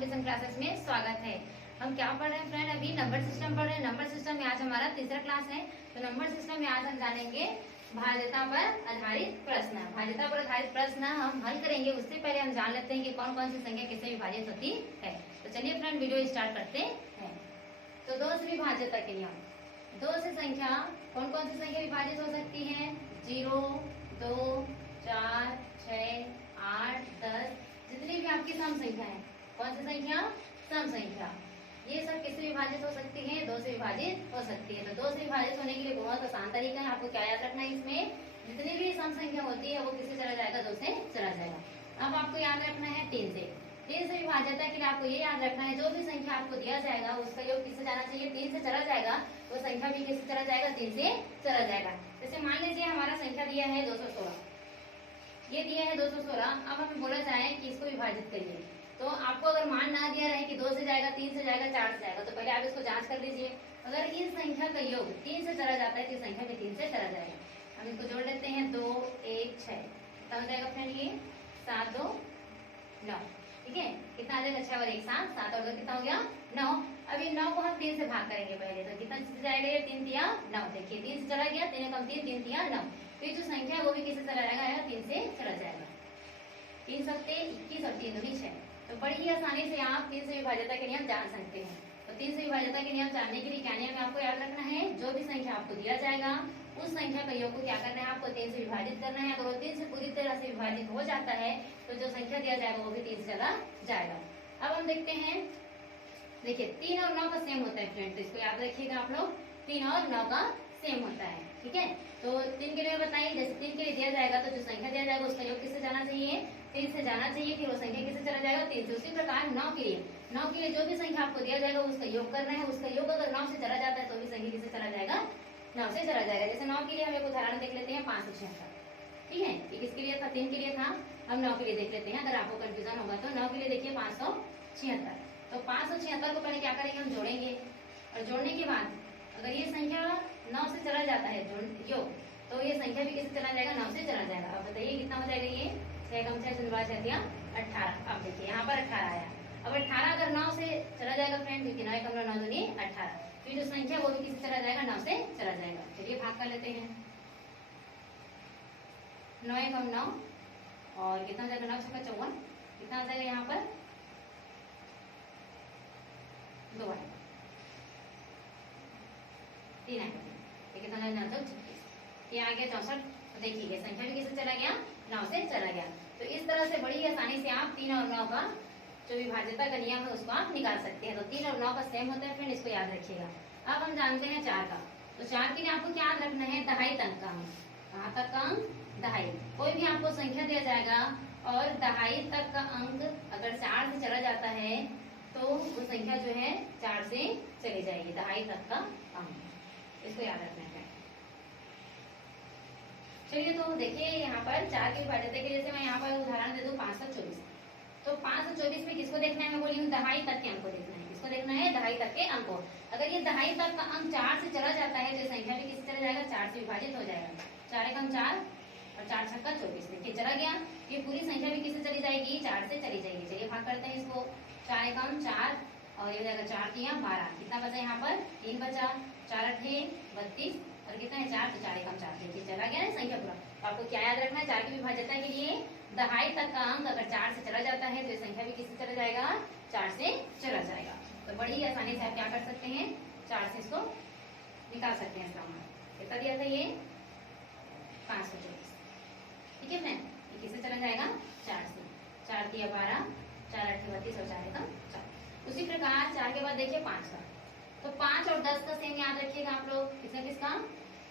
Competition classes में स्वागत है। हम क्या पढ़ रहे हैं फ्रेंड? अभी नंबर सिस्टम पढ़ रहे हैं। नंबर सिस्टम में आज हमारा तीसरा क्लास है। तो नंबर सिस्टम में आज हम जानेंगे भाज्यता पर आधारित प्रश्न। भाज्यता पर आधारित प्रश्न हम हल करेंगे, उससे पहले हम जान लेते हैं कि कौन कौन सी संख्या किससे विभाजित होती है। तो चलिए फ्रेंड वीडियो स्टार्ट करते हैं। तो दो से विभाज्यता के नियम। दो से संख्या कौन कौन सी संख्या विभाजित हो सकती है? 0, 2, 4, 6, 8, 10, जितनी भी आपकी सम संख्या है। कौन सी संख्या? सम संख्या। ये सब किससे विभाजित हो सकती है? 2 से विभाजित हो सकती है। तो 2 से विभाजित होने के लिए बहुत आसान तरीका है। आपको क्या याद रखना है? इसमें जितनी भी सम संख्या होती है वो किससे चला जाएगा? 2 से चला जाएगा। अब आपको याद रखना है 3 से। 3 से विभाज्यता के लिए आपको ये याद रखना है, जो भी संख्या आपको दिया जाएगा उसका योग किससे जाना चाहिए? 3 से चला जाएगा। वो संख्या भी किससे चला जाएगा? 3 से चला जाएगा। जैसे मान लीजिए हमारा संख्या दिया है 216, ये दिया है 216। अब हमें बोला जाए कि इसको विभाजित करिए, तो आपको अगर मान ना दिया रहे कि 2 से जाएगा, 3 से जाएगा, 4 से जाएगा, तो पहले आप इसको जांच कर लीजिए। अगर इस संख्या का योग 3 से चला जाता है तो संख्या भी 3 से चला जाएगा। हम इसको जोड़ लेते हैं। 2, 1, 6 कितना हो जाएगा फ्रेंड? ये 7, 2, 9। ठीक है, कितना आ जाएगा? 6 और 1 7, 7 और 2 कितना हो गया? 9। अभी 9 को हम 3 से भाग करेंगे पहले, तो कितना जाएगा? ये 3 तिया 9। देखिए 3 से चला गया, 3 कम 3, 3 तिया 9। फिर जो संख्या है वो भी किससे चला जाएगा? 3 से चला जाएगा। 3 सत्ते 21 और 3 दूनी 6। तो बड़ी ही आसानी से आप 3 से विभाज्यता के नियम जान सकते हैं। तो 3 से विभाज्यता के नियम जानने के लिए क्या नियम है आपको याद रखना है? जो भी संख्या आपको दिया जाएगा उस संख्या का योग को क्या करना है? आपको 3 से विभाजित करना है। अगर वो 3 से पूरी तरह से विभाजित हो जाता है तो जो संख्या दिया जाएगा वो भी 3 से चला जाएगा। अब हम देखते हैं, देखिए 3 और 9 का सेम होता है फ्रेंड, तो इसको याद रखिएगा आप लोग। 3 और 9 का सेम होता है। ठीक है, तो 3 के लिए बताइए, जैसे 3 के लिए दिया जाएगा तो जो संख्या दिया जाएगा उसका योग किससे जाना चाहिए? 3 से जाना चाहिए। फिर वो संख्या किससे चला जाएगा? 3 से। उसी प्रकार 9 के लिए जो भी संख्या आपको दिया जाएगा उसका योग करना है। उसका योग अगर 9 से चला जाता है तो भी संख्या किससे चला जाएगा? 9 से चला जाएगा। जैसे 9 के लिए हम एक उदाहरण देख लेते हैं, 576। ठीक है, ये किसके लिए था? 3 के लिए था। हम 9 के लिए देख लेते हैं, अगर आपको कंफ्यूजन होगा तो। 9 के लिए देखिए 576। तो 576 को पहले क्या करेंगे? हम जोड़ेंगे, और जोड़ने के बाद अगर ये संख्या 9 से चला जाता है योग, तो ये संख्या भी किससे चला जाएगा? 9 से चला जाएगा। अब बताइए कितना हो जाएगा? ये 6 कम 6 से 18। अब देखिए यहाँ पर 18 आया। अब 18 अगर 9 से चला जाएगा फ्रेंड, क्योंकि 9 कम 9 दूनी 18, फिर जो संख्या वो भी किससे चला जाएगा? 9 से चला जाएगा। चलिए भाग कर लेते हैं। 9 कम 9 और कितना हो जाएगा? 9 छक्का 54। कितना आ जाएगा यहाँ पर? 2 आएगा, 3 आएगा। कितना 36, ये आ गया 64। तो देखिए संख्या भी किससे चला गया? 9 से चला गया। तो इस तरह से बड़ी आसानी से आप 3 और 9 का जो विभाज्यता का नियम है उसको आप निकाल सकते हैं। तो 3 और 9 का सेम होता है फ्रेंड, इसको याद रखिएगा। अब हम जानते हैं 4 का। तो 4 के लिए आपको क्या याद रखना है? दहाई तक का अंक। कहाँ तक का अंक? दहाई। कोई भी आपको संख्या दिया जाएगा और दहाई तक का अंक अगर 4 से चला जाता है तो वो संख्या जो है 4 से चली जाएगी। दहाई तक का अंक, इसको याद रखना है। चलिए तो देखिए यहाँ पर 4 की विभाज्यता के जैसे मैं यहाँ पर उदाहरण दे दूं 524। तो 524 में किसको देखना है? मैं बोली हूँ दहाई तक के अंक को देखना है। किसको देखना है? दहाई तक के अंक को। अगर ये दहाई तक का अंक 4 से चला जाता है तो संख्या भी किससे चला जाएगा? 4 से विभाजित हो जाएगा। 4 एकम 4 और 4 छक्का 24। देखिए चला गया। ये पूरी संख्या भी किससे चली जाएगी? 4 से चली जाएगी। चलिए भाग करते हैं इसको। 4 एकम 4 और ये हो जाएगा 4 तिया 12। कितना बचा यहाँ पर? 3 बचा। 4 अठे 32 और कितना है? 4। तो 4 एकम 4। देखिए चला गया ना संख्या पूरा। तो आपको क्या याद रखना है? 4 की विभाज्यता के लिए दहाई तक का अंक अगर 4 से चला जाता है तो संख्या भी किससे चला जाएगा? 4 से चला जाएगा। तो बड़ी ही आसानी से आप क्या कर सकते हैं? 4 से इसको निकाल सकते हैं। इसका मान कितना दिया था? ये 524। ठीक है फ्रेंड, ये किससे चला जाएगा? 4 से। 4 तिया 12, 4 अठे 32 और 4 एकम 4। उसी प्रकार 4 के बाद देखिए 5 का। तो 5 और 10 का सेम याद रखिएगा आप लोग। किसका?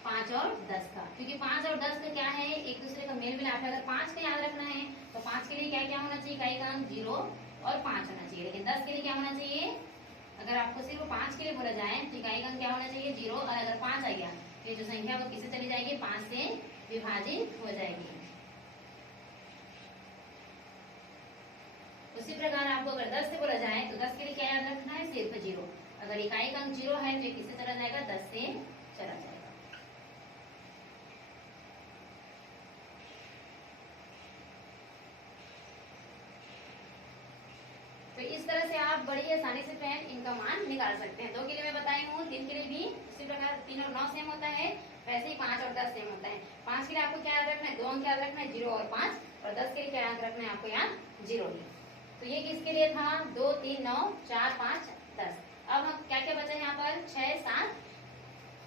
5 और 10 का, क्योंकि 5 और 10 का क्या है? एक दूसरे का मेल मिलाप है। अगर 5 का याद रखना है तो 5 के लिए क्या क्या होना चाहिए? इकाई का अंक 0 और 5 होना चाहिए। लेकिन 10 के लिए क्या होना चाहिए? अगर आपको सिर्फ 5 के लिए बोला जाए तो इकाई का अंक क्या होना चाहिए? 0। और अगर 5 आ गया तो जो संख्या वो किससे चली जाएगी? 5 से विभाजित हो जाएगी। उसी प्रकार आपको अगर 10 से बोला जाए तो 10 के लिए क्या याद रखना है? सिर्फ 0। अगर इकाई का अंक 0 है तो ये किससे चला जाएगा? 10 से चला जाएगा। तो इस तरह से आप बड़ी आसानी से फ्रेंड इनका मान निकाल सकते हैं। 2 के लिए मैं बताई हूँ, 3 के लिए भी इसी प्रकार 3 और 9 सेम होता है, वैसे ही 5 और 10 सेम होता है। 5 के लिए आपको क्या याद रखना है, 2 अंक याद रखना है, 0 और 5, और 10 के लिए क्या याद रखना है आपको, यहाँ 0 ही। तो ये किसके लिए था, 2 3 9 4 5 10। अब हम क्या क्या बचा है यहाँ पर, 6 7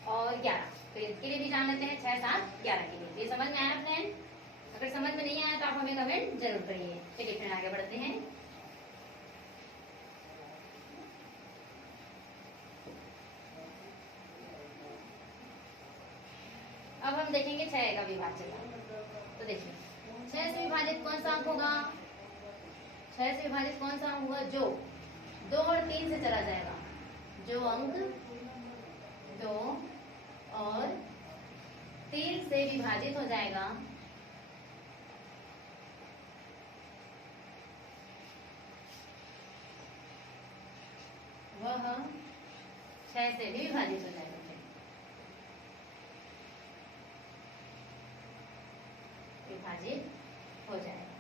और 11। तो इसके लिए भी जान लेते हैं, 6 7 11 के लिए। ये समझ में आया फ्रेंड? अगर समझ में नहीं आया तो आप हमें कमेंट जरूर करिए। चलिए फ्रेंड आगे बढ़ते हैं। अब हम देखेंगे 6 का विभाजन। तो देखिए 6 से विभाजित कौन सा अंक होगा, 6 से विभाजित कौन सा अंक होगा, जो 2 और 3 से चला जाएगा। जो अंक 2 और 3 से विभाजित हो जाएगा, वह 6 से भी विभाजित हो जाएगा। विभाजित हो जाएगा।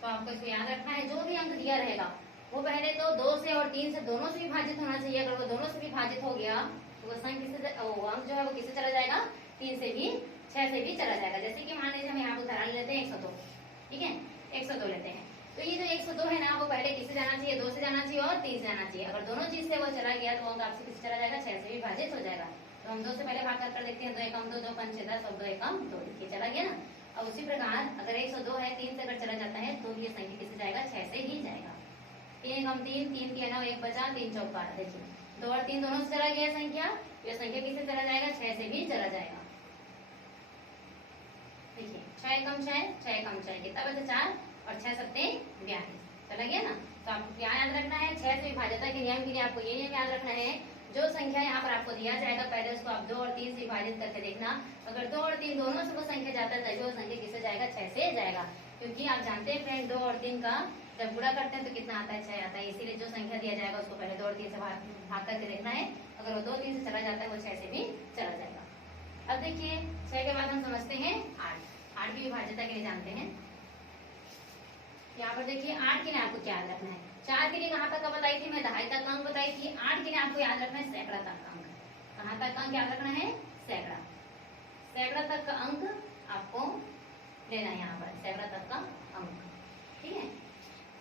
तो आपको इसको याद रखना है, जो भी अंक दिया रहेगा वो पहले तो 2 से और 3 से दोनों से विभाजित होना चाहिए। अगर वो दोनों से विभाजित हो गया तो वो संख्या किससे, वो अंक जो है वो किससे चला जाएगा, 3 से भी 6 से भी चला जाएगा। जैसे कि मान लीजिए हम यहाँ उदाहरण लेते हैं 102, ठीक है, 102 लेते हैं। तो ये जो 102 है ना, वो पहले किससे जाना चाहिए, 2 से जाना चाहिए और 3 से जाना चाहिए। अगर दोनों चीज से वो चला गया तो वो अंक आपसे किससे चला जाएगा, 6 से विभाजित हो जाएगा। तो हम 2 से पहले भाग कर देखते हैं, 2 एकम 2, 2 पंच 10 और 2 एकम 2, देखिए चला गया ना। और उसी प्रकार अगर 102 है, 3 से अगर चला जाता है तो ये संख्या किससे जाएगा, 6 से ही जाएगा। 3 एकम 3, 3 के 9, 1 बचा, 3 चौक 12, देखिए 2 और 3 दोनों से चला गया संख्या, ये संख्या किससे चला जाएगा, 6 से भी चला जाएगा। देखिए 6 एकम 6, 6 एकम 6, कितना बचा, 4 और 6 सत्ते 42, चला गया ना। तो आपको क्या याद रखना है, 6 से विभाज्यता के नियम के लिए आपको ये नियम याद रखना है, जो संख्या यहाँ पर आपको दिया जाएगा पहले उसको आप 2 और 3 से विभाजित करके देखना। अगर 2 और 3 दोनों से वो संख्या जाता है तो वो संख्या किससे जाएगा, 6 से जाएगा। क्योंकि आप जानते हैं फ्रेंड 2 और 3 का जब गुणा करते हैं तो कितना आता है, 6 आता है। इसीलिए जो संख्या दिया जाएगा उसको पहले 2 और 3 से भाग करके देखना है। अगर वो 2 3 से चला जाता है वो 6 से भी चला जाएगा। अब देखिए 6 के बाद हम समझते हैं 8 की विभाज्यता के लिए जानते हैं। यहाँ पर देखिए 8 के लिए आपको क्या याद रखना है, 4 के लिए कहाँ तक बताई थी मैं, दहाई तक अंक बताई थी। 8 के लिए आपको याद रखना है सैकड़ा तक अंक। कहाँ तक अंक याद रखना है, सैकड़ा, सैकड़ा तक का अंक आपको लेना है यहाँ पर, सैकड़ा तक का अंक, ठीक है।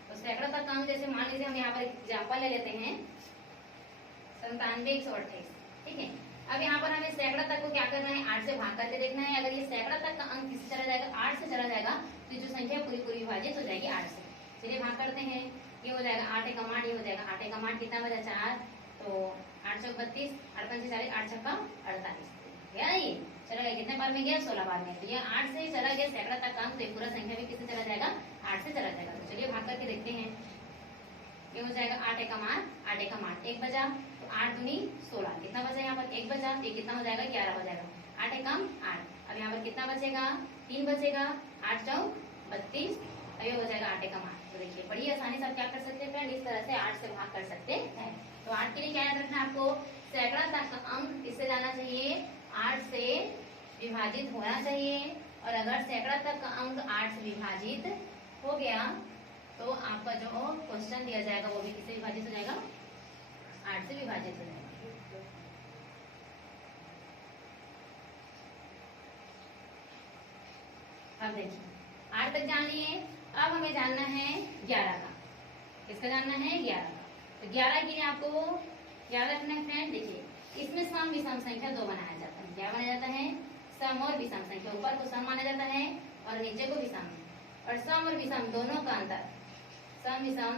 तो सैकड़ा तक का अंक जैसे मान लीजिए हम यहाँ पर एग्जाम्पल ले लेते हैं 97 128, ठीक है। अब यहाँ पर हमें सैकड़ा तक को क्या करना है, 8 से भाग करके देखना है। अगर ये सैकड़ा तक का अंक किससे चला जाएगा, 8 से चला जाएगा, तो जो संख्या पूरी पूरी विभाजित हो जाएगी 8 से। चलिए भाग करते हैं, ये हो जाएगा 8 एकम 8, ये हो जाएगा 8 एकम 8, कितना बचा, 4, तो 8 चौक 32, 8 पंच 40, 8 छक्का 48, गया ये, चला गया, कितने बार में गया, 16 बार में। तो ये 8 से चला गया सैकड़ा तक का अंक, तो ये पूरा संख्या भी किससे चला जाएगा, 8 से चला जाएगा। तो चलिए भाग करके देखते हैं, ये हो जाएगा 8 एकम 8, 8 एकम 8, 1 बचा, तो 8 दूनी 16, कितना बचा यहाँ पर, 1 बचा, ये कितना हो जाएगा, 11 हो जाएगा। 8 एकम 8, अब यहाँ पर कितना बचेगा, 3 बचेगा, 8 चौक 32, अब ये हो जाएगा 8 एकम 8। तो देखिए बड़ी आसानी से आप क्या कर सकते हैं फ्रेंड, इस तरह से 8 से भाग कर सकते हैं। तो 8 के लिए क्या याद रखना है आपको, सैकड़ा तक का अंक किससे जाना चाहिए, 8 से विभाजित होना चाहिए। और अगर सैकड़ा तक का अंक 8 से विभाजित हो गया तो आपका जो क्वेश्चन दिया जाएगा वो भी किससे विभाजित हो जाएगा, 8 से विभाजित हो जाएगा। अब देखिए 8 तक जान लिए, अब हमें जानना है 11 का। किसका जानना है, 11 का। तो 11 के लिए आपको याद रखना है फ्रेंड, देखिए इसमें सम विषम संख्या 2 बनाया जाता है। क्या बनाया जाता है, सम और विषम संख्या, ऊपर को सम माना जाता है और नीचे को विषम। और सम और विषम दोनों का अंतर, सम विषम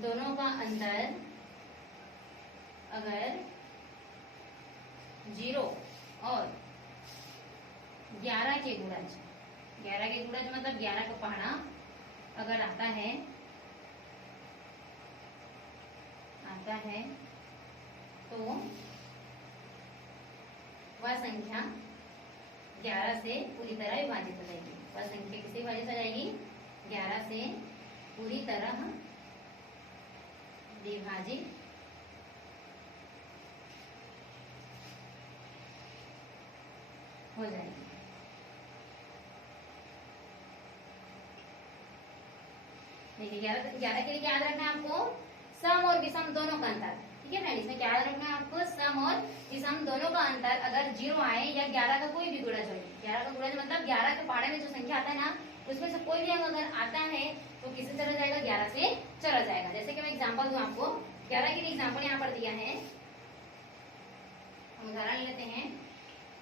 दोनों का अंतर अगर 0 और 11 के गुणज, 11 के गुणज मतलब 11 का पहाड़ा अगर आता है तो वह संख्या 11 से पूरी तरह विभाजित हो जाएगी। वह संख्या किससे विभाजित हो जाएगी, 11 से पूरी तरह विभाजित हो जाएगी। देखिए 11 के लिए क्या याद रखना है आपको, सम और विषम दोनों का अंतर। ठीक है फ्रेंड, इसमें क्या याद रखना है आपको, सम और विषम दोनों का अंतर अगर 0 आए या 11 का कोई भी गुणज हो, 11 का गुणज मतलब 11 के पहाड़े में जो संख्या आता है ना, उसमें से कोई भी अंक अगर आता है तो किससे चला जाएगा, 11 से चला जाएगा। जैसे कि मैं एग्जांपल दूं आपको, 11 के लिए एग्जांपल यहाँ पर दिया है, हम उदाहरण लेते हैं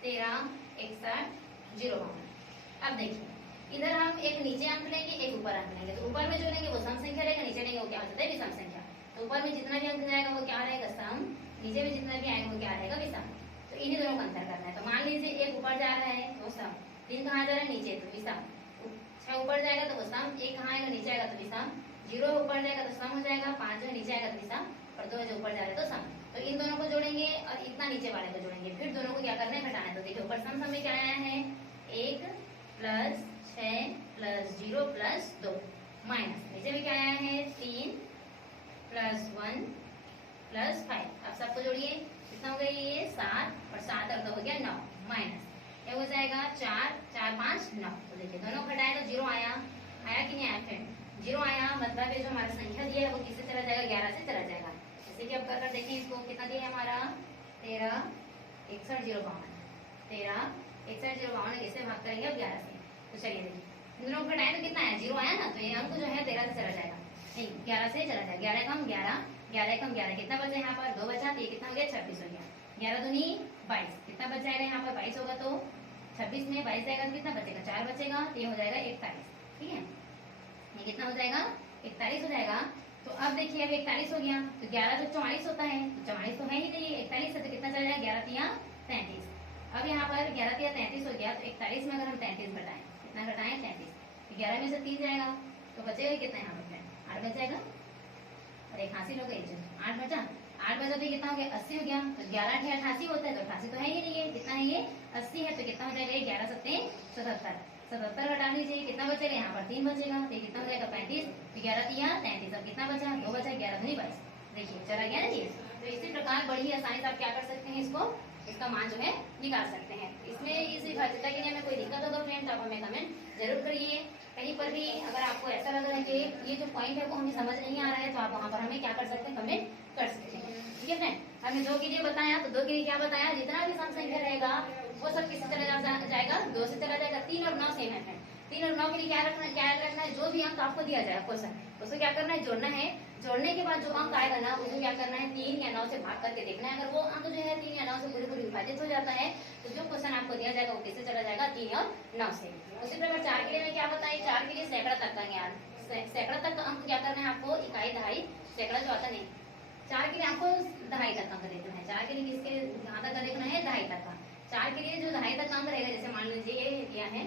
13, 61, 0। अब देखिए इधर हम एक नीचे अंक लेंगे, एक ऊपर अंक लेंगे। तो ऊपर में जो लेंगे वो सम संख्या रहेगा, नीचे लेंगे वो क्या हो जाता है, विषम संख्या। तो ऊपर में जितना भी अंक जाएगा वो क्या रहेगा, सम, नीचे में जितना भी आएगा वो क्या रहेगा, विषम। तो इन्हीं दोनों का अंतर करना है। तो मान लीजिए एक ऊपर जा रहा है तो सम, 3 कहाँ जा रहा है, नीचे, तो विषम। 6 ऊपर जाएगा तो वो सम, 1 कहाँ आएगा, नीचे आएगा तो विषम। 0 ऊपर जाएगा तो सम हो जाएगा, 5 जो नीचे आएगा तो विषम, और 2 जो ऊपर जा रहा है तो सम। तो इन दोनों को जोड़ेंगे और इतना नीचे वाले को जोड़ेंगे, फिर दोनों को क्या करना है, घटाना है। तो देखिए ऊपर सम में क्या आया है, 1 + 6 + 0 + 2 माइनस, नीचे में क्या आया है, 3 + 1 + 5। अब सबको जोड़िए, कितना हो गया ये 7, और 7 और 2 हो गया 9, माइनस ये हो जाएगा 4, 4, 5, 9। तो देखिए दोनों घटाए तो 0 आया, आया कि नहीं आया फ्रेंड, 0 आया, मतलब ये जो हमारा संख्या दिया है वो किससे चला जाएगा, 11 से चला जाएगा। जैसे कि अब कर देखें इसको, कितना दिया है हमारा, 13, 61, 052, 13, 61, 052 कैसे भाग करेंगे अब 11 से। तो चलिए देखिए इन दोनों को घटाए तो कितना आया, 0 आया ना, तो ये अंक जो है 13 से चला जाएगा, नहीं 11 से चला जाएगा। 11 कम 11, 11 कम 11, कितना बचा यहाँ पर, 2 बचा, तो ये कितना हो गया, 26 हो गया। 11 दूनी 22, कितना बच जाएगा यहाँ पर, 22 होगा, तो 26 में 22 जाएगा तो कितना बचेगा, 4 बचेगा, तो ये हो जाएगा 41। ठीक है, ये कितना हो जाएगा, 41 हो जाएगा। तो अब देखिए अब 41 हो गया, तो 11 जो 44 होता है, तो 44 तो है ही नहीं, 41 है तो कितना चला जाएगा, 11 तिया 33। अब यहाँ पर 11 तिया 33 हो गया, तो 41 में अगर हम 33 घटाएं, कितना घटाएं, 33, 11 में से 3 जाएगा तो बचेगा कितना यहाँ पर, 8 बच जाएगा। और एक हासिल हो गई, 8 बचा, 8 बचा तो कितना हो गया, 80 हो गया। तो 11 8 88 होता है, तो 88 तो है ही नहीं है, कितना है ये, 80 है, तो कितना हो जाएगा, 11 7 77, 77 घटा लीजिए, कितना बचेगा, यहाँ पर 3 बचेगा, तो कितना हो जाएगा, 35, 11 तिया 33। अब कितना बचा, 2 बचा, 11 दूनी 22, देखिए चला गया ना जी। तो इसी प्रकार बड़ी ही आसानी से आप क्या कर सकते हैं, इसको, इसका मान जो है निकाल सकते हैं। इसमें इस विभाज्यता के लिए हमें कोई दिक्कत होगा फ्रेंड्स, आप हमें कमेंट जरूर करिए। कहीं पर भी अगर आपको ऐसा लग रहा है कि ये जो पॉइंट है वो हमें समझ नहीं आ रहा है, तो आप वहाँ पर हमें क्या कर सकते हैं, कमेंट कर सकते हैं। ठीक है फ्रेंड, हमने 2 के लिए बताया, तो 2 के लिए क्या बताया, जितना भी सम संख्या रहेगा वो सब किससे चला जाएगा, 2 से चला जाएगा। 3 और 9 सेम है फ्रेंड, 3 और 9 के लिए क्या रखना है, क्या याद रखना है, जो भी अंक आपको दिया जाए क्वेश्चन, उसको क्या करना है, जोड़ना है। जोड़ने के बाद जो अंक आएगा ना उसको क्या करना है, 3 या 9 से भाग करके देखना है। अगर वो अंक जो है 3 या 9 से पूरी विभाजित हो जाता है, तो जो क्वेश्चन आपको दिया जाएगा वो किससे चला जाएगा, 3 और 9 से। उसी प्रकार 4 के लिए मैं क्या बताई, 4 के लिए सैकड़ा तक का ज्ञान, सैकड़ा तक का अंक क्या करना है आपको, इकाई, दहाई, सैकड़ा जो आता नहीं, 4 के लिए आपको दहाई तक अंक देखना है। 4 के लिए किसके कहाँ तक का देखना है, दहाई तक का। 4 के लिए जो दहाई तक का अंक रहेगा, जैसे मान लीजिए ये दिया है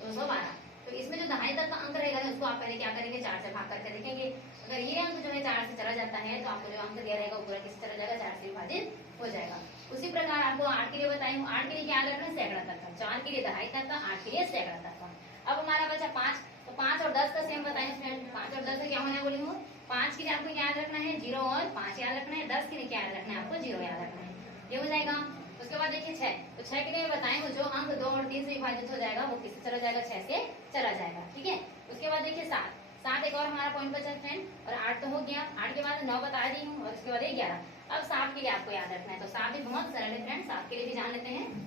212, तो इसमें जो दहाई तक का अंक रहेगा ना उसको आप पहले क्या करेंगे, 4 से भाग करके देखेंगे। अगर ये अंक जो है 4 से चला जाता है तो आपको जो अंक दिया रहेगा वो पूरा किससे चला जाएगा, 4 से विभाजित हो जाएगा। उसी प्रकार आपको 8 के लिए बताई हूँ, 8 के लिए क्या रखना है, सैकड़ा तक का, 4 के लिए दहाई तक का, 8 के लिए सैकड़ा तक का। अब हमारा बचा 5, तो 5 और 10 का सेम बताएं फ्रेंड, 5 और 10 का क्या होना है बोली हूँ, 5 के लिए आपको याद रखना है 0 और 5 याद रखना है, 10 के लिए क्या याद रखना है आपको, 0 याद रखना है, ये हो जाएगा। उसके बाद देखिए 6, तो 6 के लिए बताएं जो अंक 2 और 3 से विभाजित हो जाएगा वो किससे चला जाएगा, 6 से चला जाएगा। ठीक है, उसके बाद देखिए 7, 7 एक और हमारा पॉइंट बचा फ्रेंड, और 8 तो हो गया, 8 के बाद 9 बता दी हूँ, और उसके बाद 11। अब 7 के लिए आपको याद रखना है, तो 7 भी बहुत सरल है फ्रेंड, 7 के लिए भी जान लेते हैं।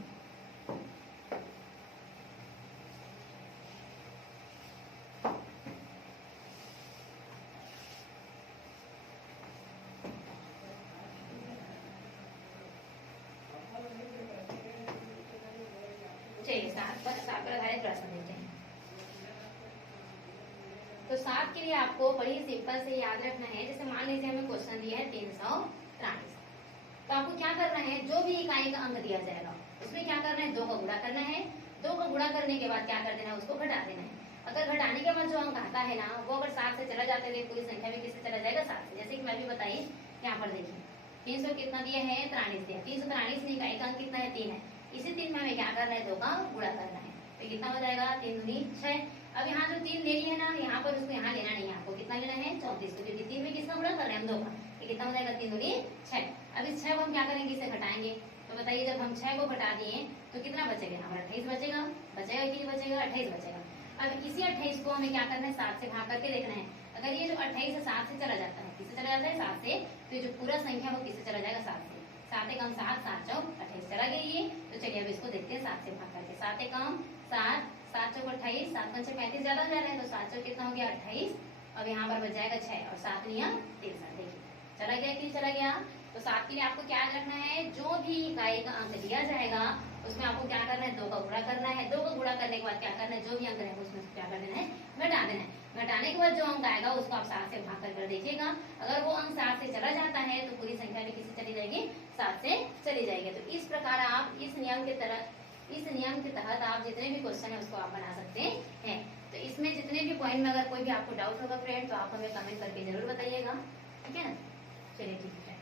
चलिए 7 पर आधारित प्रश्न देखते हैं। तो 7 के लिए आपको बड़ी सिंपल से याद रखना है, जैसे मान लीजिए हमें क्वेश्चन दिया है 343, तो आपको क्या करना है, जो भी इकाई का अंक दिया जाएगा उसमें क्या करना है, 2 का गुणा करना है। 2 का गुणा करने के बाद क्या कर देना है, उसको घटा देना है। अगर घटाने के बाद जो अंक आता है ना वो अगर 7 से चला जाते हुए पूरी संख्या में किससे चला जाएगा, 7 से। जैसे कि मैं भी बताइए, यहाँ पर देखिए 300 कितना दिया है, 43 दिया, 343 में इकाई का अंक कितना है, 3 है। इसी 3 में हमें क्या करना है, 2 का गुणा करना है, तो कितना हो जाएगा, 3 दूनी 6। अब यहाँ जो 3 ले ली है ना, यहाँ पर उसको यहाँ लेना नहीं है, आपको कितना लेना है, 34, क्योंकि 3 में किसका गुणा कर रहे हैं हम, 2 का, ये कितना हो जाएगा, 3 दूनी 6। अब इस 6 को हम क्या करेंगे, इसे घटाएंगे। तो बताइए जब हम 6 को घटा दिए तो कितना बचेगा, यहाँ पर 28 बचेगा, बचेगा कि नहीं बचेगा, 28 बचेगा। अब इसी 28 को हमें क्या करना है, 7 से भाग करके देखना है। अगर ये जो 28 है 7 से चला जाता है, किससे चला जाता है 7 से, तो ये जो पूरा संख्या वो किससे चला जाएगा 7 से। 7 एकम 7, 7 चौक 28 चला गया ये। तो चलिए अब इसको देखते हैं 7 से भाग करके। 7 एकम 7, 7 चौक 28, 7 पंचे 35 ज्यादा हो जा रहा है, तो 7 चौक कितना हो गया 28। अब यहाँ पर बच जाएगा 6 और 7 नियम 63। देखिए चला गया कि चला गया। तो 7 के लिए आपको क्या रखना है, जो भी इकाई का अंक दिया जाएगा उसमें आपको क्या करना है 2 का गुणा करना है। 2 का गुणा करने के बाद क्या करना है, जो भी अंक रहेगा उसमें क्या कर देना है, घटा देना है। घटाने के बाद जो अंक आएगा उसको आप 7 से भाग कर देखिएगा। अगर वो अंक 7 से चला जाता है तो पूरी संख्या भी किससे चली जाएगी, 7 से चली जाएगी। तो इस प्रकार आप इस नियम के तहत आप जितने भी क्वेश्चन है उसको आप बना सकते हैं। तो इसमें जितने भी पॉइंट में अगर कोई भी आपको डाउट होगा फ्रेंड तो आप हमें कमेंट करके जरूर बताइएगा, ठीक है ना। चलिए ठीक है।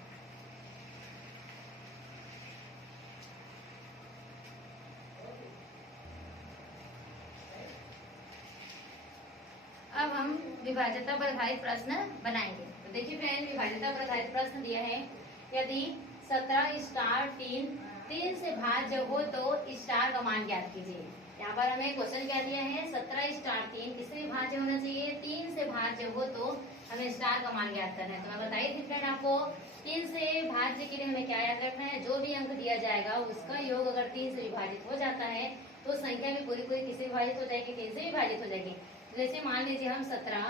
अब हम विभाज्यता पर आधारित प्रश्न बनाएंगे। तो देखिए फ्रेंड, विभाज्यता पर आधारित प्रश्न दिया है, यदि 17 स्टार 3 से भाज्य हो तो स्टार का मान ज्ञात कीजिए। यहाँ पर हमें क्वेश्चन क्या दिया है, 17 स्टार 3 किससे भाज्य होना चाहिए, 3 से भाज्य हो तो हमें स्टार का मान ज्ञात करना है। तो मैं बताई थी फ्रेंड आपको, 3 से भाज्य के लिए हमें क्या याद रखना है, जो भी अंक दिया जाएगा उसका योग अगर 3 से विभाजित हो जाता है तो संख्या भी पूरी पूरी किससे विभाजित हो जाएगी, 3 से विभाजित हो जाएगी। जैसे मान लीजिए हम 17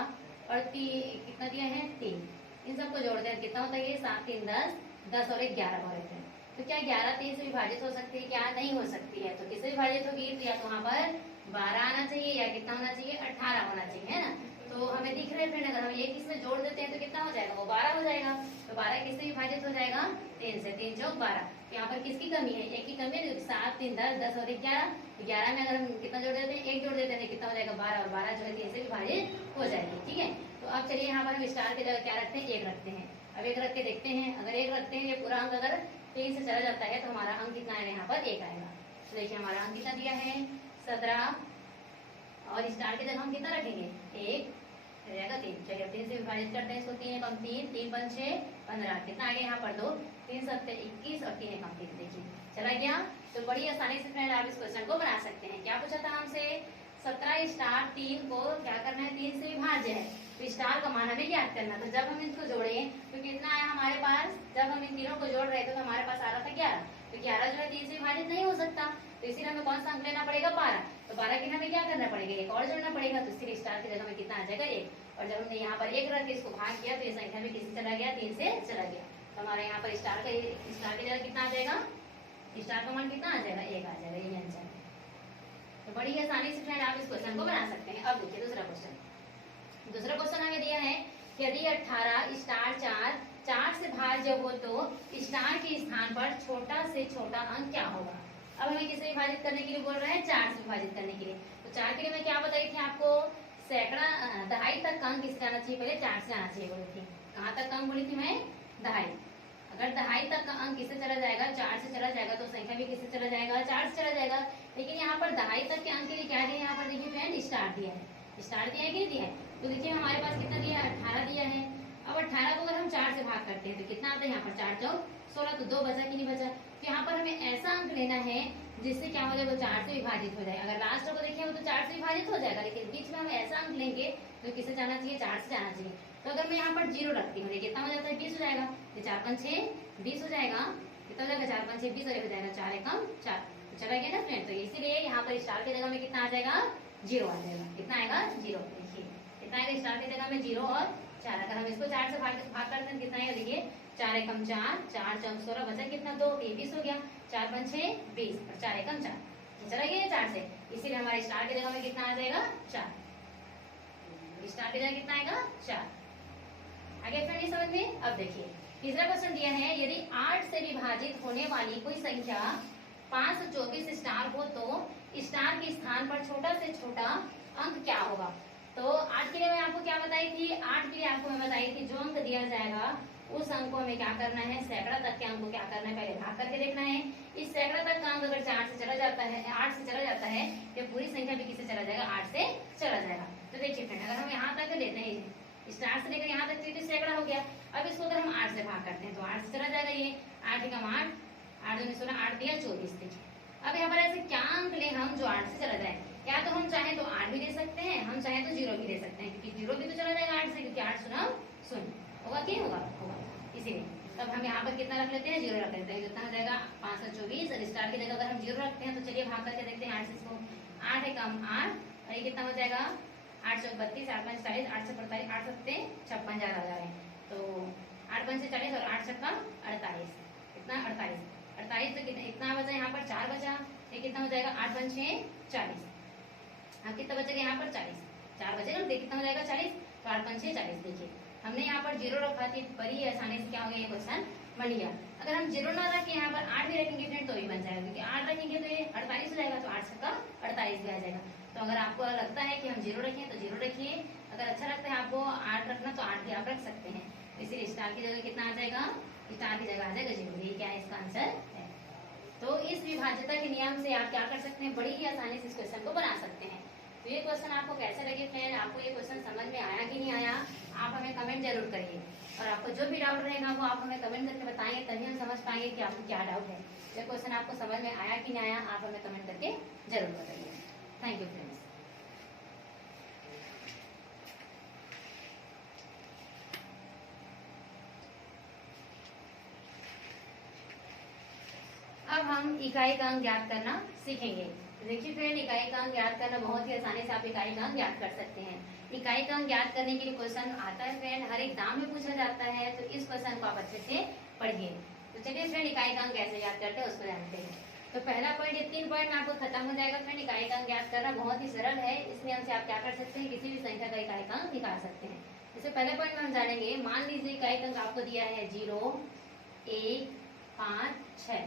और 3 कितना दिया है 3, इन सबको जोड़ते हैं कितना होता है ये 7 3 10, 10 और 1 11 हो रहे थे। तो क्या 11 3 से विभाजित हो सकती है, क्या नहीं हो सकती है। तो किससे विभाजित होगी, तो या तो वहाँ पर 12 आना चाहिए या कितना होना चाहिए 18 होना चाहिए, है ना। तो हमें दिख रहा है फ्रेंड, अगर हम ये किसमें जोड़ देते हैं तो कितना हो जाएगा, वो 12 हो जाएगा। तो 12 किससे विभाजित हो जाएगा, 3 से। 3 चौक 12। तो यहाँ पर किसकी कमी है, एक की कमी है। 7 3 10, 10 और 1 11। तो 11 में अगर हम कितना जोड़ देते हैं, 1 जोड़ देते हैं, कितना हो जाएगा 12, और 12 जो है 3 से विभाजित हो जाएगी, ठीक है। तो अब चलिए यहाँ पर हम स्टार की जगह क्या रखते हैं, 1 रखते हैं। अब 1 रख के देखते हैं, अगर 1 रखते हैं, ये पूरा अंक अगर 3 से चला जाता है तो हमारा अंक कितना आएगा, यहाँ पर 1 आएगा। तो देखिए हमारा अंक कितना दिया है 17, और स्टार की जगह हम कितना रखेंगे 1 रहेगा 3। चलिए 3 से विभाजित करते हैं इसको, 3 एकम 3, 3 5 6 15, कितना आ गया यहाँ पर 2, 3 7 21 और 3 एकम 3। देखिए चला गया। तो बड़ी आसानी से फ्रेंड आप इस क्वेश्चन को बना सकते हैं। क्या पूछा था हमसे, 17 स्टार 3 को क्या करना है, 3 से विभाज्य है, तो स्टार का मान हमें ज्ञात करना। तो जब हम इसको जोड़े तो कितना आया हमारे पास, जब हम इन तीनों को जोड़ रहे थे तो हमारे पास आ रहा था 11। तो 11 जो है 3 से विभाजित नहीं हो सकता, तो इसीलिए हमें कौन सा अंक लेना पड़ेगा 12। तो 12 के लिए हमें क्या करना पड़ेगा, एक और जोड़ना पड़ेगा। तो इसलिए स्टार की जगह में कितना आ जाएगा 1। और जब हमने यहाँ पर 1 रख के इसको भाग किया तो ये संख्या में किससे चला गया, 3 से चला गया। तो हमारे यहाँ पर स्टार की जगह कितना आ जाएगा, स्टार का मान कितना आ जाएगा 1 आ जाएगा, ये आंसर है। तो बड़ी आसानी से फ्रेंड आप इस क्वेश्चन को बना सकते हैं। अब देखिए दूसरा क्वेश्चन हमें दिया है, यदि 18 स्टार 4 से भाज्य हो तो स्टार के स्थान पर छोटा से छोटा अंक क्या होगा। अब हमें किसे विभाजित करने के लिए बोल रहा है, 4 से विभाजित करने के लिए। तो 4 के लिए मैं क्या बताई थी आपको, सैकड़ा दहाई तक अंक किससे जाना चाहिए, पहले 4 से आना चाहिए बोली थी। कहाँ तक अंक बोली थी मैं, दहाई। अगर दहाई तक का अंक किससे चला जाएगा, 4 से चला जाएगा, तो संख्या भी किससे चला जाएगा, 4 से चला जाएगा। लेकिन यहाँ पर दहाई तक के अंक के लिए क्या दिया है, यहाँ पर देखिए फ्रेंड स्टार दिया है। स्टार दिया है कि दिया है, तो देखिए हमारे पास कितना दिया है 18 दिया है। अब 18 को अगर हम 4 से भाग करते हैं तो कितना आता है, यहाँ पर 4 चौक 16, तो 2 बचा कि नहीं बचा। तो यहाँ पर हमें ऐसा अंक लेना है जिससे क्या हो जाएगा, 4 से विभाजित हो जाए। अगर लास्ट को देखें वो तो 4 से विभाजित हो जाएगा, लेकिन बीच में हम ऐसा अंक लेंगे तो किससे जाना चाहिए, 4 से जाना चाहिए। तो अगर मैं यहाँ पर 0 रखती हूँ, कितना हो जाता है 20 हो जाएगा। तो 4 5 6 20 हो जाएगा, कितना हो जाएगा 4 5 6 20 और हो जाएगा 4 एकम 4। चला गया ना फ्रेंड। तो इसीलिए यहाँ पर स्टार की जगह में कितना आ जाएगा, 0 आ जाएगा। कितना आएगा 0, देखिए कितना आएगा स्टार की जगह में 0 और 4। अगर हम इसको 4 से भाग करते हैं कितना आएगा, देखिए 4 एकम 4, 4 चौक 16 बचा कितना 2, 20 हो गया। 4 5 6 20 और 4 एकम 4, चला गया 4 से। इसीलिए हमारे स्टार की जगह में कितना आ जाएगा 4। स्टार की जगह कितना आएगा 4। आगे फ्रेंड ये समझ में। अब देखिए तीसरा क्वेश्चन दिया है, यदि 8 से विभाजित होने वाली कोई संख्या 524 स्टार हो तो स्टार के स्थान पर छोटा से छोटा अंक क्या होगा। तो 8 के लिए मैं आपको क्या बताई थी, 8 के लिए आपको मैं बताई थी जो अंक दिया जाएगा उस अंक को हमें क्या करना है, सैकड़ा तक के अंक को क्या करना है, पहले भाग करके देखना है। इस सैकड़ा तक का अंक अगर 4 से चला जाता है, 8 से चला जाता है, तो पूरी संख्या भी किससे चला जाएगा, 8 से चला जाएगा। तो देखिए फ्रेंड अगर हम यहाँ तक लेते हैं, स्टार से लेकर यहाँ तक तो सैकड़ा हो गया। अब इसको अगर हम 8 से भाग करते हैं तो 8 से चला जाएगा, ये 8 एकम 8, 8 दूनी 16, 8 दिया 24। देखिए अब यहाँ पर ऐसे क्या अंक ले हम जो 8 से चला जाए। या तो हम चाहें तो 8 भी दे सकते हैं, हम चाहें तो 0 भी दे सकते हैं, क्योंकि 0 भी तो चला जाएगा 8 से, क्योंकि 8 सुना सुन होगा कि होगा होगा इसीलिए। तब हम यहाँ पर कितना रख लेते हैं, 0 रख लेते हैं, कितना हो जाएगा 524। और स्टार की जगह अगर हम 0 रखते हैं तो चलिए भाग करके देखते हैं 8 से इसको। 8 है कम 8, और ये कितना हो जाएगा 8 चौक 32, 8 5 40, 8 से 45, 8 सत्ते 56 ज्यादा आ जा रहे हैं, तो 8 5 से 40 और 8 छक्का 48, कितना 48 48, तो कितना इतना बचा यहाँ पर 4 बचा, ये कितना हो जाएगा 8 5 6 40। अब कितना बचेगा यहाँ पर 40, 4 बचेगा, कितना हो जाएगा 40, तो 8 5 6 40। देखिए हमने यहाँ पर 0 रखा थी, बड़ी आसानी से क्या हो गया ये क्वेश्चन बन गया। अगर हम 0 ना रखें यहाँ पर 8 भी रखेंगे फ्रेंड तो भी बन जाएगा, क्योंकि 8 रखेंगे तो ये 48 हो जाएगा, तो 8 छक्का 48 भी आ जाएगा। तो अगर आपको लगता है कि हम 0 रखें तो 0 रखिए, अगर अच्छा लगता है आपको 8 रखना तो 8 भी आप रख सकते हैं। इसीलिए स्टार की जगह कितना आ जाएगा, स्टार की जगह आ जाएगा 0। ये क्या है इसका आंसर है। तो इस विभाज्यता के नियम से आप क्या कर सकते हैं, बड़ी ही आसानी से इस क्वेश्चन को बना सकते हैं। तो ये क्वेश्चन आपको कैसे लगे फ्रेंड, आपको ये क्वेश्चन समझ में आया कि नहीं आया, आप हमें कमेंट जरूर करिए। और आपको जो भी डाउट रहेगा वो आप हमें कमेंट करके बताएंगे, तभी हम समझ पाएंगे कि आपको क्या डाउट है। ये क्वेश्चन आपको समझ में आया कि नहीं आया, आप हमें कमेंट करके जरूर बताइए। Thank you friends. अब हम इकाई का अंक ज्ञात करना सीखेंगे। देखिए फ्रेंड, इकाई का अंक ज्ञात करना बहुत ही आसानी से आप इकाई का अंक ज्ञात कर सकते हैं। इकाई का अंक ज्ञात करने के लिए क्वेश्चन आता है फ्रेंड, हर एग्जाम में पूछा जाता है, तो इस क्वेश्चन को आप अच्छे से पढ़िए। तो चलिए फ्रेंड इकाई का अंक कैसे ज्ञात करते हैं उसको जानते हैं। तो पहला पॉइंट, ये 3 पॉइंट में आपको खत्म हो जाएगा फ्रेंड। इकाई का अंक ज्ञात करना बहुत ही सरल है, इस नियम से आप क्या कर सकते हैं, किसी भी संख्या का इकाई का अंक निकाल सकते हैं। जैसे पहले पॉइंट में हम जानेंगे, मान लीजिए इकाई का अंक आपको दिया है 0 1 5 6,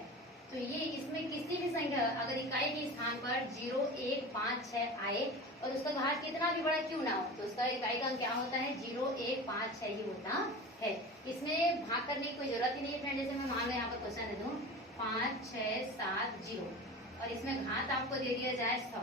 तो ये इसमें किसी भी संख्या अगर इकाई के स्थान पर 0 1 5 6 आए और उसका घात कितना भी बड़ा क्यों ना हो, तो उसका इकाई का अंक क्या होता है, 0 1 5 6 ही होता है। इसमें भाग करने की कोई जरूरत ही नहीं है फ्रेंड। जैसे मैं मान लो यहाँ पर क्वेश्चन दे दूं 5 6 7 0, और इसमें घात आपको दे दिया जाए 100,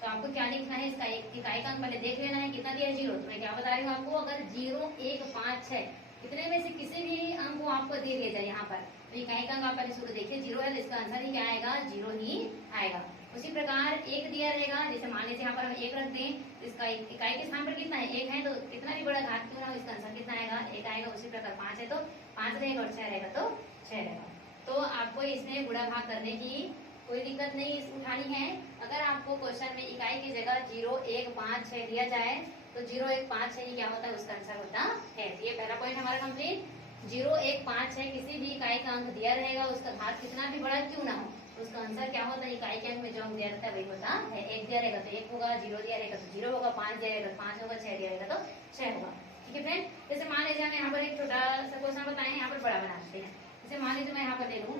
तो आपको क्या लिखना है, इसका इकाई का अंक पहले देख लेना है कितना दिया है 0। तो मैं क्या बता रही हूँ आपको, अगर 0 1 5 6 इतने में से किसी भी अंक को आपको दे दिया जाए यहाँ पर, तो इकाई का अंक आप पहले शुरू देखिए 0 है, तो इसका आंसर ही क्या आएगा, 0 ही आएगा। उसी प्रकार 1 दिया रहेगा, जैसे मान लीजिए यहाँ पर हम 1 रख दें, इसका इकाई के स्थान पर कितना है 1 है, तो कितना भी बड़ा घात क्यों ना हो इसका आंसर कितना आएगा 1 आएगा। उसी प्रकार 5 है तो 5 रहेगा, और 6 रहेगा तो 6 रहेगा। तो आपको इसमें गुणा भाग करने की कोई दिक्कत नहीं उठानी है। अगर आपको क्वेश्चन में इकाई की जगह 0 1 5 6 दिया जाए तो 0 1 5 6 क्या होता है, उसका आंसर होता है। तो ये पहला पॉइंट हमारा कंप्लीट। 0 1 5 6 किसी भी इकाई का अंक दिया रहेगा, उसका घात कितना भी बड़ा क्यों ना हो, उसका आंसर क्या होता है, इकाई के अंक में जो अंक दिया रहता है वही होता है। 1 दिया रहेगा तो 1 होगा, 0 दिया रहेगा तो 0 होगा, 5 दिया रहेगा तो 5 होगा, 6 दिया रहेगा तो 6 होगा। ठीक है फ्रेंड, जैसे मान लीजिए हम यहाँ पर एक छोटा सा क्वेश्चन बताएं, यहाँ पर बड़ा बनाते हैं। जैसे मान लीजिए मैं यहाँ पर ले लूँ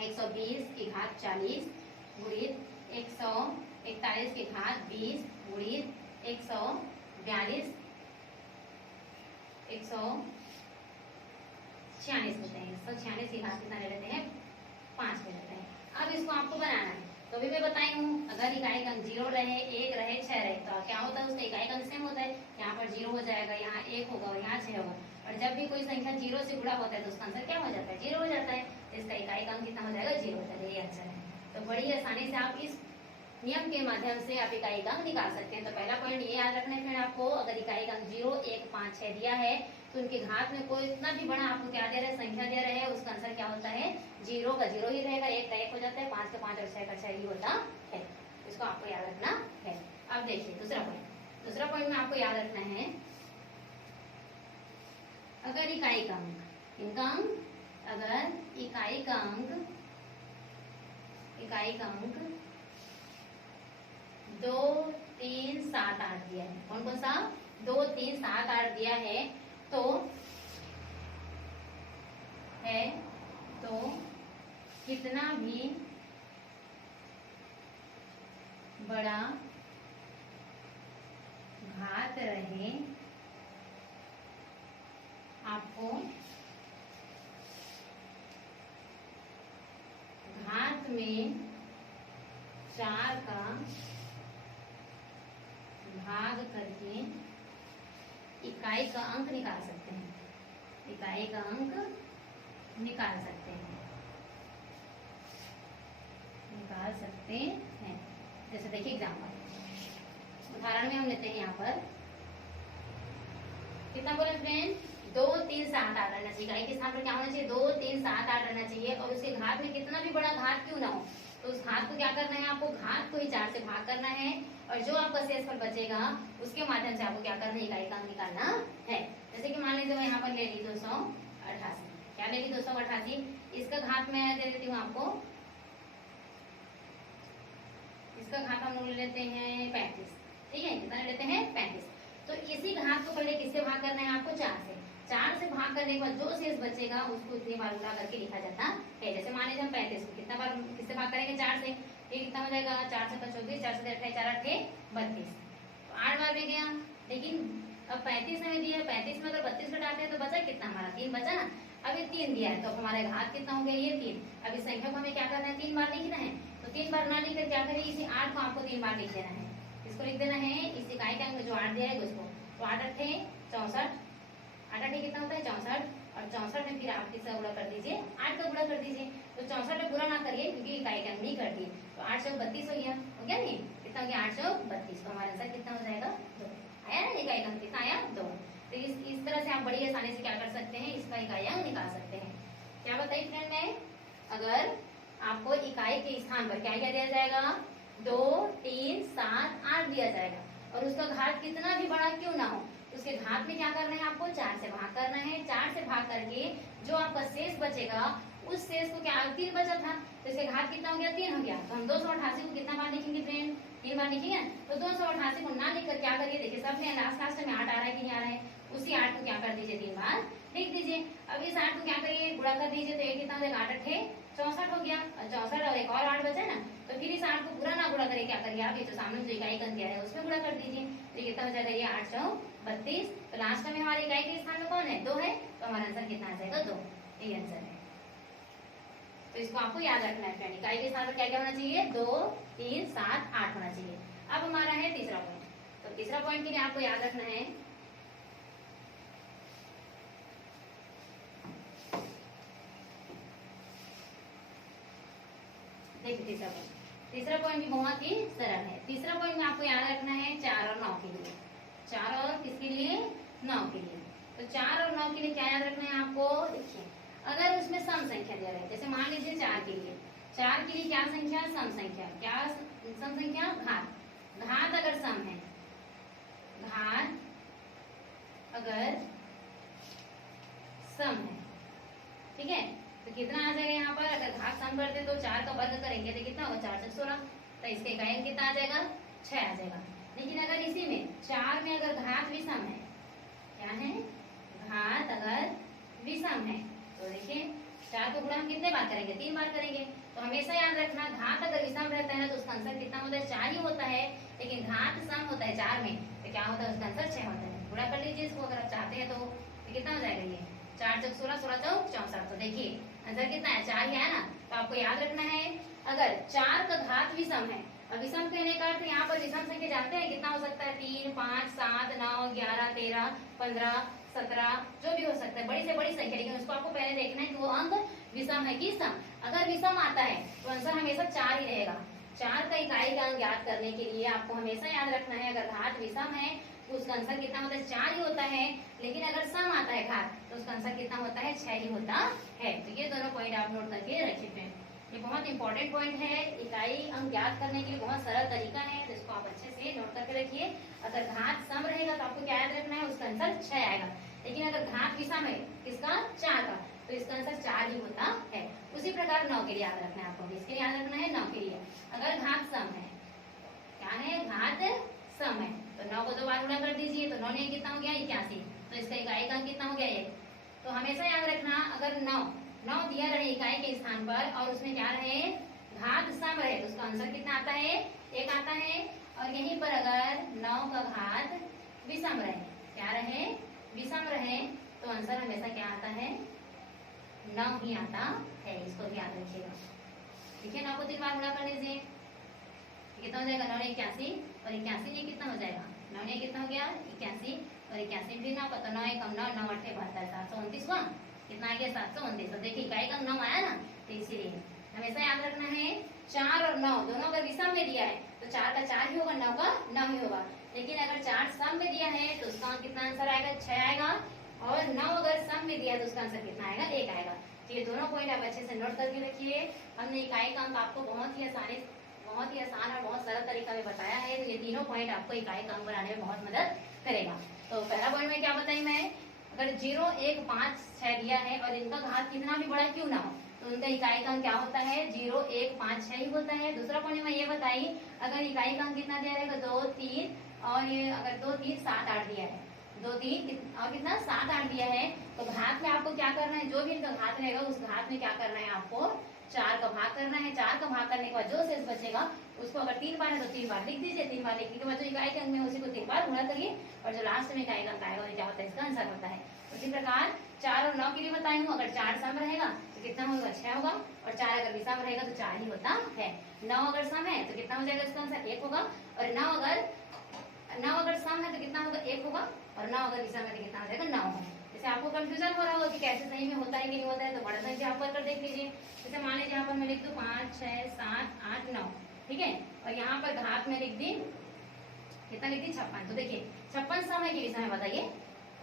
120 की घात 40 गुणित 141 की घात 20 गुणित 142 146 लेते हैं, 146 की घात कितना ले लेते हैं 5 ले लेते हैं। अब इसको आपको बनाना है, तो अभी मैं बताई हूँ अगर इकाई का अंक 0 रहे 1 रहे 6 रहे तो क्या होता है, उसका इकाई का अंक सेम होता है। यहाँ पर 0 हो जाएगा, यहाँ 1 होगा और यहाँ 6 होगा। और जब भी कोई संख्या 0 से गुणा होता है तो उसका आंसर क्या हो जाता है, 0 हो जाता है। इसका इकाई का अंक कितना हो जाएगा, 0 हो जाएगा। यही आंसर है। तो बड़ी आसानी से आप इस नियम के माध्यम से आप इकाई का अंक निकाल सकते हैं। तो पहला पॉइंट ये याद रखना है आपको, अगर इकाई का अंक 0 1 5 6 दिया है तो उनके घात में कोई इतना भी बड़ा आपको क्या दे रहा है, संख्या दे रहे हैं, उसका आंसर क्या होता है, 0 का 0 ही रहेगा, 1 का 1 हो जाता है, 5 का 5 और 6 का 6 ही होता है। इसको आपको याद रखना है। अब देखिए दूसरा पॉइंट में आपको याद रखना है, अगर इकाई का अंक अगर इकाई का अंक 2 3 7 8 दिया है, कौन सा 2 3 7 8 दिया है, तो कितना भी बड़ा घात रहे आपको घात में 4 का भाग करके इकाई का अंक निकाल सकते हैं, इकाई का अंक निकाल सकते हैं। जैसे देखिए एग्जाम्पल उदाहरण में हम लेते हैं यहाँ पर कितना बोले फ्रेंड 2 3 7 8 रहना चाहिए। इकाई के स्थान पर क्या होना चाहिए 2 3 7 8 रहना चाहिए और उसके घात में कितना भी बड़ा घात क्यों ना हो तो उस घात को क्या करना है आपको घात को ही 4 से भाग करना है और जो आपका शेषफल बचेगा उसके माध्यम से आपको क्या करना है इकाई का अंक निकालना है। जैसे कि मान लीजिए मैं यहाँ पर ले ली 288 क्या ले ली 288 इसका घात मैं दे देती हूँ आपको इसका घात हम लोग ले लेते हैं 35 ठीक है कितना लेते हैं 35 तो इसी घात को पहले किससे भाग करना है आपको 4 से भाग करने के बाद जो शेष बचेगा उसको इतनी बार गुणा करके लिखा जाता है। जैसे मान लीजिए हम 35 को कितना बार किससे भाग करेंगे 4 से फिर कितना हो जाएगा 4 से 24 4 से 28 4 8 32 तो 8 बार में गया लेकिन अब 35 हमें दिया 35 में अगर 32 घटाते हैं तो बचा कितना हमारा 3 बचा ना। अब ये 3 दिया है तो हमारे घात कितना हो गया ये 3। अब इस संख्या को हमें क्या करना है 3 बार लिखना है तो 3 बार ना लिखकर क्या करिए इसी 8 को आपको 3 बार लिख देना है। इसको लिख देना है इस इकाई के अंक में जो 8 दिया है उसको तो 8 8 64 8 8 कितना होता है 64 और 64 में फिर आप किसका गुणा कर दीजिए 8 का गुणा कर दीजिए तो 64 में पूरा ना करिए क्योंकि इकाई का अंक नहीं कर दिए तो 832 हो गया नहीं कितना हो गया 832 तो हमारा आंसर कितना हो जाएगा 2 आया ना इकाई का अंक कितना आया 2। तो इस तरह से आप बड़ी आसानी से क्या कर सकते हैं इसका इकाई अंक निकाल सकते हैं। क्या बताइए फ्रेंड में अगर आपको इकाई के स्थान पर क्या दिया जाएगा 2 3 7 8 दिया जाएगा और उसका घात कितना भी बड़ा क्यों ना हो उसके घात में क्या करना है आपको 4 से भाग करना है। 4 से भाग करके जो आपका शेष बचेगा उस शेष को क्या 3 बचा था तो इसके घात कितना हो गया 3 हो गया तो हम 288 को कितना बार लिखेंगे फ्रेंड 3 बार लिखेंगे तो 288 को ना लिखकर क्या करिए देखिए सब में लास्ट में 8 आ रहा है कि नहीं आ रहा है उसी 8 को क्या कर दीजिए 3 बार लिख दीजिए। अब इस 8 को क्या करिए गुणा कर दीजिए तो ये कितना हो जाएगा 8 8 64 हो गया और 64 और एक और 8 बचा ना तो फिर इस 8 को पूरा ना गुणा करें क्या करिए आप ये जो सामने जो इकाई का अंक दिया है उसमें गुणा कर दीजिए तो कितना हो जाएगा ये 832 तो लास्ट में हमारे इकाई के स्थान में कौन है 2 है तो हमारा आंसर कितना आ जाएगा 2 ये आंसर है। तो इसको आपको याद रखना है फ्रेंड इकाई के स्थान पर क्या क्या होना चाहिए 2 3 7 8 होना चाहिए। अब हमारा है तीसरा पॉइंट तो तीसरा पॉइंट के लिए आपको याद रखना है देखिए तीसरा पॉइंट भी बहुत ही सरल है। तीसरा पॉइंट में आपको याद रखना है 4 और 9 के लिए 4 और किसके लिए 9 के लिए तो 4 और 9 के लिए क्या याद रखना है आपको देखिए अगर उसमें सम संख्या दिया है जैसे मान लीजिए 4 के लिए क्या संख्या सम संख्या क्या सम संख्या घात अगर सम है घात अगर सम है ठीक है तो कितना आ जाएगा यहाँ पर अगर घात सम करते तो 4 का वर्ग करेंगे तो कितना होगा 4 6 16 तो इसके इकाई अंक कितना आ जाएगा 6 आ जाएगा। लेकिन अगर इसी में 4 में अगर घात विषम है क्या है घात अगर विषम है तो देखिए 4 को गुणा हम कितने बार करेंगे 3 बार करेंगे तो हमेशा याद रखना घात अगर विषम रहता है तो उसका आंसर कितना होता है 4 ही होता है लेकिन घात सम होता है 4 में तो क्या होता है उसका आंसर 6 होता है। गुणा कर लीजिए इसको अगर आप चाहते हैं तो कितना हो जाएगा ये 4 6 16 16 चौक 64 तो देखिए आंसर कितना है 4 ही है ना। तो आपको याद रखना है अगर 4 का घात विषम है और विषम कहने का अर्थ यहाँ पर विषम संख्या जानते हैं कितना हो सकता है 3 5 7 9 11 13 15 17 जो भी हो सकता है बड़ी से बड़ी संख्या लेकिन उसको आपको पहले देखना है कि वो अंक विषम है कि सम। अगर विषम आता है तो आंसर हमेशा 4 ही रहेगा। 4 का इकाई का अंक याद करने के लिए आपको हमेशा याद रखना है अगर घात विषम है तो उसका आंसर कितना होता है 4 ही होता है लेकिन अगर सम आता है घात तो उसका आंसर कितना होता है 6 ही होता है। तो ये दोनों पॉइंट आप नोट करके रखिए। ये बहुत इंपॉर्टेंट पॉइंट है इकाई अंक याद करने के लिए बहुत सरल तरीका है तो इसको आप अच्छे से नोट करके रखिए। अगर घात सम रहेगा तो आपको क्या याद रखना है उसका आंसर 6 आएगा लेकिन अगर घात विषम है किसका 4 का तो इसका आंसर 4 ही होता है। उसी प्रकार 9 के लिए याद रखना है आपको इसके लिए याद रखना है 9 के लिए अगर घात सम है क्या है घात सम है तो 9 को 2 बार गुणा कर दीजिए तो 9 ने कितना हो गया 81 तो इसका इकाई का कितना हो गया 1। तो हमेशा याद रखना अगर 9 दिया रहे इकाई के स्थान पर और उसमें क्या रहे घात सम रहे तो उसका आंसर कितना आता है 1 आता है। और यहीं पर अगर 9 का घात विषम रहे क्या रहे विषम रहे तो आंसर हमेशा क्या आता है 9 ही आता है। इसको भी याद रखिएगा। देखिए 9 को 3 बार गुणा कर लीजिए कितना हो जाएगा 9 ने 81 और 81 ये कितना हो जाएगा 9 ने कितना हो गया 81 और 81 भी 9 का तो 9 कम 9 9 8 72 729 हुआ कितना आ गया 729। तो देखिए इकाई का 9 आया ना तो इसीलिए हमेशा याद रखना है 4 और 9 दोनों अगर विषम में दिया है तो 4 का 4 ही होगा, 9 का 9 ही होगा। लेकिन अगर 4 सम में दिया है तो उसका कितना आंसर आएगा, 6 आएगा। और 9 अगर सम में दिया है तो उसका आंसर कितना आएगा, 1 आएगा। तो ये दोनों पॉइंट आप अच्छे से नोट करके रखिए। हमने इकाई का अंक आपको बहुत ही आसान और बहुत सरल तरीका में बताया है। तो ये तीनों पॉइंट आपको इकाई का अंक बनाने में बहुत मदद करेगा। तो पहला पॉइंट में क्या बताई मैं, अगर 0, 1, 5, 6 दिया है और इनका घात कितना भी बड़ा क्यों ना हो तो उनका इकाई का अंक क्या होता है, 0, 1, 5, 6 ही होता है। दूसरा पॉइंट में ये बताई, अगर इकाई का अंक कितना दिया रहेगा, 2, 3 और ये अगर 2, 3, 7, 8 दिया है, 2, 3 और कितना 7, 8 दिया है, तो घात में आपको क्या करना है, जो भी इनका घात रहेगा उस घात में क्या करना है, आपको 4 का भाग करना है। 4 का भाग करने के बाद जो शेष बचेगा उसको अगर 3 बार है तो 3 बार लिख दीजिए। 3 बार लिखने के बाद जो इकाई के अंक में उसी को 3 बार गुणा करिए और जो लास्ट में इकाई का अंक आएगा वो क्या होता है, इसका आंसर होता है। उसी प्रकार 4 और 9 के लिए बताई हूँ, अगर 4 सम रहेगा तो कितना होगा, 6 होगा। और 4 अगर विषम रहेगा तो 4 ही होता है। 9 अगर सम है तो कितना हो जाएगा, इसका आंसर 1 होगा। और 9 अगर सम है तो कितना होगा, 1 होगा। और 9 अगर विषम है तो कितना हो जाएगा, 9 होगा। जैसे आपको कंफ्यूजन हो रहा होगा कि कैसे सही में होता है कि नहीं होता है, तो बड़ा संख्या आप कर देख लीजिए। जैसे मान लीजिए यहाँ पर मैं लिख दूं 5, 6, 7, 8, 9, ठीक है। और यहाँ पर घात में लिख दी, कितना लिख दी, 56। तो देखिए 56 सम है कि विषम है, बताइए।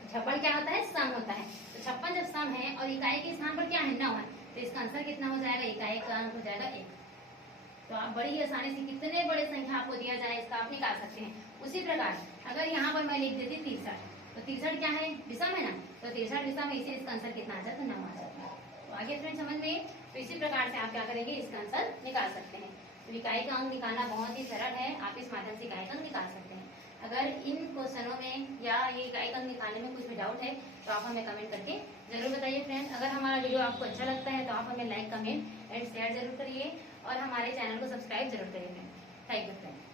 56 क्या होता है, सम होता है। तो 56 जब सम है और इकाई के स्थान पर क्या है, 9 है, तो इसका आंसर कितना हो जाएगा, इकाई का अंक हो जाएगा 1। तो आप बड़ी ही आसानी से कितने बड़े संख्या आपको दिया जाए इसका आप निकाल सकते हैं। उसी प्रकार अगर यहाँ पर मैं लिख देती 63, तो 63 क्या है, विषम है ना, तो 63 विषम है, इसे इसका आंसर कितना आ जाता है, 9 आ जाता है। तो आगे फ्रेंड समझ में। तो इसी प्रकार से आप क्या करेंगे, इसका आंसर निकाल सकते हैं। तो इकाई का अंक निकालना बहुत ही सरल है, आप इस माध्यम से इकाई का अंक निकाल सकते हैं। अगर इन क्वेश्चनों में या ये इकाई का अंक निकालने में कुछ भी डाउट है तो आप हमें कमेंट करके जरूर बताइए फ्रेंड। अगर हमारा वीडियो आपको अच्छा लगता है तो आप हमें लाइक, कमेंट एंड शेयर जरूर करिए और हमारे चैनल को सब्सक्राइब जरूर करिए फ्रेंड। Thank you friend.